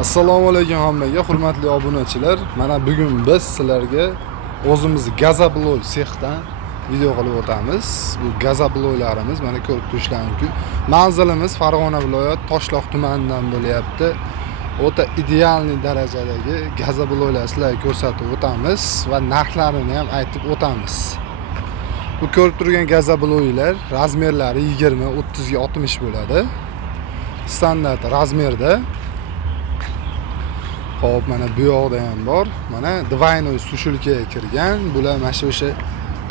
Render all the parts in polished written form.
Assalomu alaykum hammaga, hurmatli obunachilar. Mana bugun biz sizlarga o'zimiz gazabloy sexdan video qilib o'tamiz. Bu gazabloylarimiz mana ko'rib turishlaringiz mumkin. Manzilimiz Farg'ona viloyat Toshloq tumanidan bo'lyapti. O'ta idealniy darajadagi gazabloylar sizlarga ko'rsatib o'tamiz va narxlarini ham aytib o'tamiz. Bu ko'rib turgan gazabloylar razmerlari 20, 30 ga 60 bo'ladi. Standart razmerda. Hop, mana bu yoqda ham bor. Mana двойной sushilkaga kirgan. Bular mana shu o'sha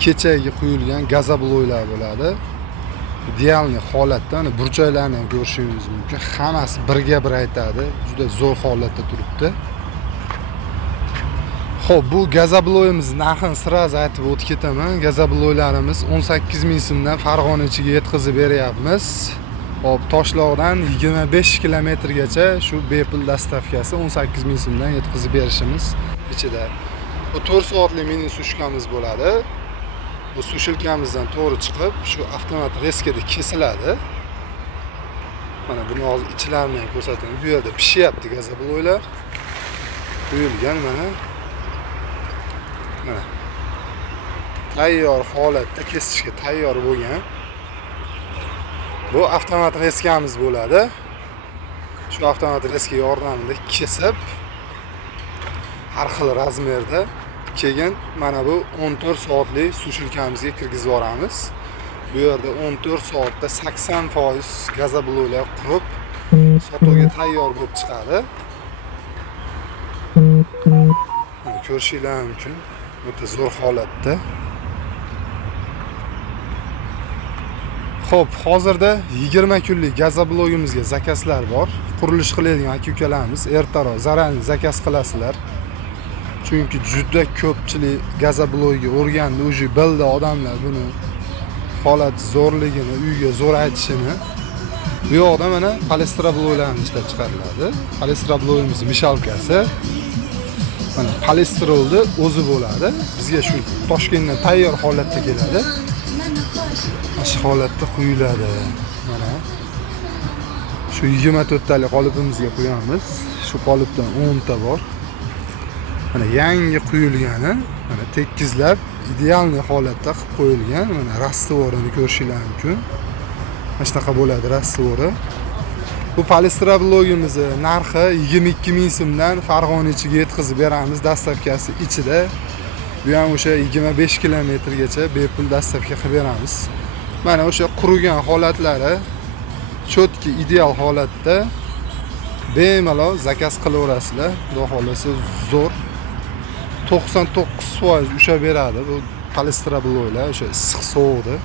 kechagi quyilgan gazabloylar bo'ladi. Idealniy holatda, mana burchaklarni ham ko'rishingiz mumkin. Hammasi birga bir aytadi. Juda zo'r holatda turibdi. Hop, bu gazabloyimiz narxini sirasi aytib o'tib ketaman. Gazabloylarimiz 18 ming so'mdan Farg'ona ichiga yetkazib beryapmiz. Hop, Toshloqdan 25 kilometrgacha shu bepul dastavkasi 18 ming so'mdan yetkazib berishimiz ichida. Bu 4 soatli mini sushkamiz bo'ladi. Bu sushilkamizdan to'g'ri chiqib, shu avtomat reskada kesiladi. Mana buni hozir ichlarini ko'rsataman. Bu yerda pishyapti gazabloylar. Quyilgan mana. Mana. Tayyor holatda kesishga tayyor bo'lgan. Bu avtomat reskamiz bo'ladi. Shu avtomat reska yordamida kesib har xil razmerda keyin mana bu 14 soatli sushilkamizga kirgizib yuboramiz. Bu yerda 14 soatda 80% gazabloylar qurib sotuvga tayyor bo'lib chiqadi. Mana ko'rishingiz mumkin. O'ta zo'r holatda. Xo'p, hozirda 20 kunlik gazabloyimizga zakazlar bor. Qurilish qiladigan aka-ukalarimiz ertaroq zaranli zakaz qilasizlar. Chunki juda ko'pchilik gazabloyga o'rgandi, o'zi bildi odamlar buni holat zo'rligini, uyga zo'r aytishini. Bu yoqda mana polistrobloylarni ishlab chiqariladi. Polistrobloyimiz mishalkasi. Mana polistrolni o'zi bo'ladi. Bizga shu Toshkentdan tayyor holatda keladi. Shu holatda quyiladi. Mana shu 24 talik qolipimizga qo'yamiz. Shu qolipdan 10 ta bor. Mana yangi quyilgani, mana tekizlab idealniy holatda qilib qo'yilgan. Mana rastvorini ko'rishingiz mumkin. Mana shunaqa bo'ladi rastvori. Bu polistrobloyimiz narxi 22 ming so'mdan Farg'ona ichiga yetkazib beramiz dastavkasi ichida. Bu ham o'sha 25 kilometrgacha bepul dastavka qilib beramiz. Mana o'sha qurigan holatlari chotki ideal holatda bemalol zakaz qilaverasizlar. Xudo xolasa zo'r 99% ushlab beradi bu polistrobloylar o'sha issiq sovuqda.